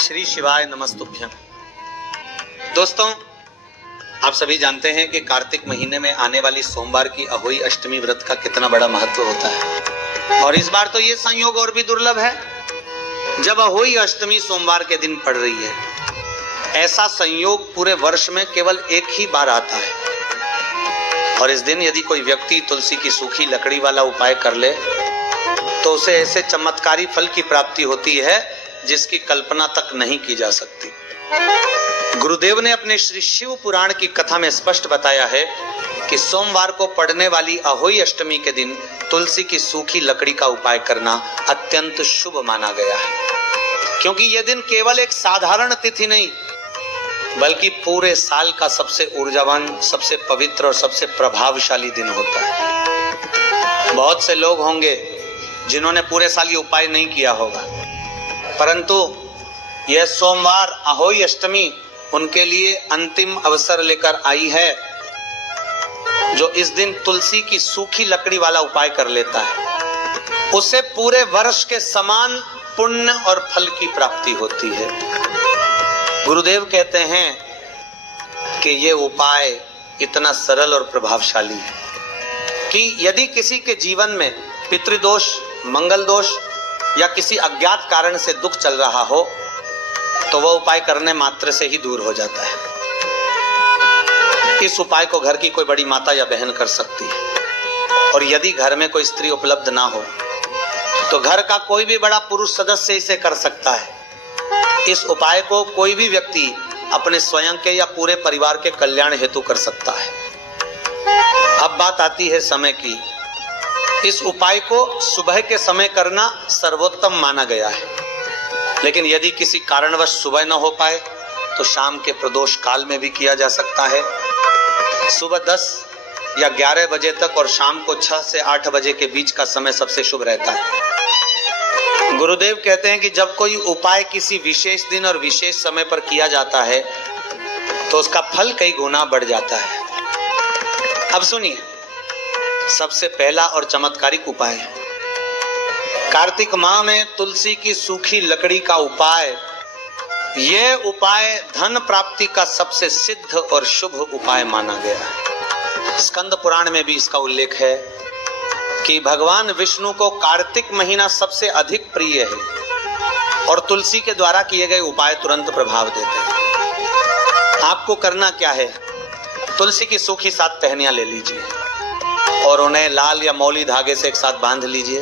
श्री शिवाय नमस्तुभ्यम। दोस्तों, आप सभी जानते हैं कि कार्तिक महीने में आने वाली सोमवार की अहोई अष्टमी व्रत का कितना बड़ा महत्व होता है। और इस बार तो ये संयोग और भी दुर्लभ है जब अहोई अष्टमी सोमवार के दिन पड़ रही है। ऐसा संयोग पूरे वर्ष में केवल एक ही बार आता है। और इस दिन यदि कोई व्यक्ति तुलसी की सूखी लकड़ी वाला उपाय कर ले तो उसे ऐसे चमत्कारी फल की प्राप्ति होती है जिसकी कल्पना तक नहीं की जा सकती। गुरुदेव ने अपने श्री शिव पुराण की कथा में स्पष्ट बताया है कि सोमवार को पड़ने वाली अहोई अष्टमी के दिन तुलसी की सूखी लकड़ी का उपाय करना अत्यंत शुभ माना गया है, क्योंकि यह दिन केवल एक साधारण तिथि नहीं बल्कि पूरे साल का सबसे ऊर्जावान, सबसे पवित्र और सबसे प्रभावशाली दिन होता है। बहुत से लोग होंगे जिन्होंने पूरे साल ये उपाय नहीं किया होगा, परंतु यह सोमवार अहोई अष्टमी उनके लिए अंतिम अवसर लेकर आई है, जो इस दिन तुलसी की सूखी लकड़ी वाला उपाय कर लेता है उसे पूरे वर्ष के समान पुण्य और फल की प्राप्ति होती है। गुरुदेव कहते हैं कि ये उपाय इतना सरल और प्रभावशाली है कि यदि किसी के जीवन में पितृदोष, मंगल दोष या किसी अज्ञात कारण से दुख चल रहा हो तो वह उपाय करने मात्र से ही दूर हो जाता है। इस उपाय को घर की कोई बड़ी माता या बहन कर सकती है, और यदि घर में कोई स्त्री उपलब्ध ना हो तो घर का कोई भी बड़ा पुरुष सदस्य इसे कर सकता है। इस उपाय को कोई भी व्यक्ति अपने स्वयं के या पूरे परिवार के कल्याण हेतु कर सकता है। अब बात आती है समय की। इस उपाय को सुबह के समय करना सर्वोत्तम माना गया है, लेकिन यदि किसी कारणवश सुबह न हो पाए तो शाम के प्रदोष काल में भी किया जा सकता है। सुबह 10 या 11 बजे तक और शाम को 6 से 8 बजे के बीच का समय सबसे शुभ रहता है। गुरुदेव कहते हैं कि जब कोई उपाय किसी विशेष दिन और विशेष समय पर किया जाता है तो उसका फल कई गुना बढ़ जाता है। अब सुनिए, सबसे पहला और चमत्कारिक उपाय है कार्तिक माह में तुलसी की सूखी लकड़ी का उपाय। यह उपाय धन प्राप्ति का सबसे सिद्ध और शुभ उपाय माना गया है। स्कंद पुराण में भी इसका उल्लेख है कि भगवान विष्णु को कार्तिक महीना सबसे अधिक प्रिय है और तुलसी के द्वारा किए गए उपाय तुरंत प्रभाव देते हैं। आपको करना क्या है, तुलसी की सूखी 7 टहनियां ले लीजिए और उन्हें लाल या मौली धागे से एक साथ बांध लीजिए।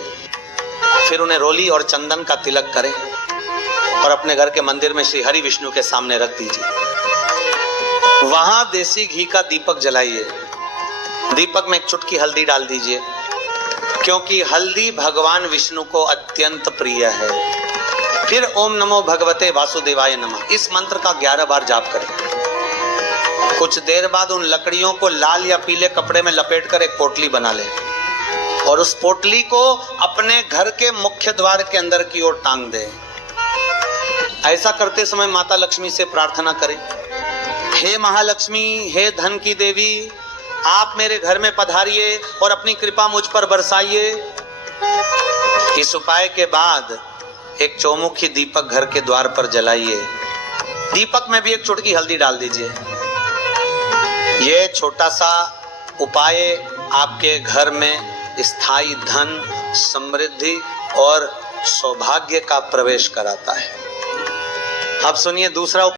फिर उन्हें रोली और चंदन का तिलक करें और अपने घर के मंदिर में श्री हरि विष्णु के सामने रख दीजिए। वहां देसी घी का दीपक जलाइए। दीपक में एक चुटकी हल्दी डाल दीजिए, क्योंकि हल्दी भगवान विष्णु को अत्यंत प्रिय है। फिर ओम नमो भगवते वासुदेवाय नमः इस मंत्र का 11 बार जाप करें। कुछ देर बाद उन लकड़ियों को लाल या पीले कपड़े में लपेटकर एक पोटली बना लें और उस पोटली को अपने घर के मुख्य द्वार के अंदर की ओर टांग दें। ऐसा करते समय माता लक्ष्मी से प्रार्थना करें, हे महालक्ष्मी, हे धन की देवी, आप मेरे घर में पधारिए और अपनी कृपा मुझ पर बरसाइए। इस उपाय के बाद एक चौमुखी दीपक घर के द्वार पर जलाइए। दीपक में भी एक चुटकी हल्दी डाल दीजिए। यह छोटा सा उपाय आपके घर में स्थायी धन, समृद्धि और सौभाग्य का प्रवेश कराता है। अब सुनिए दूसरा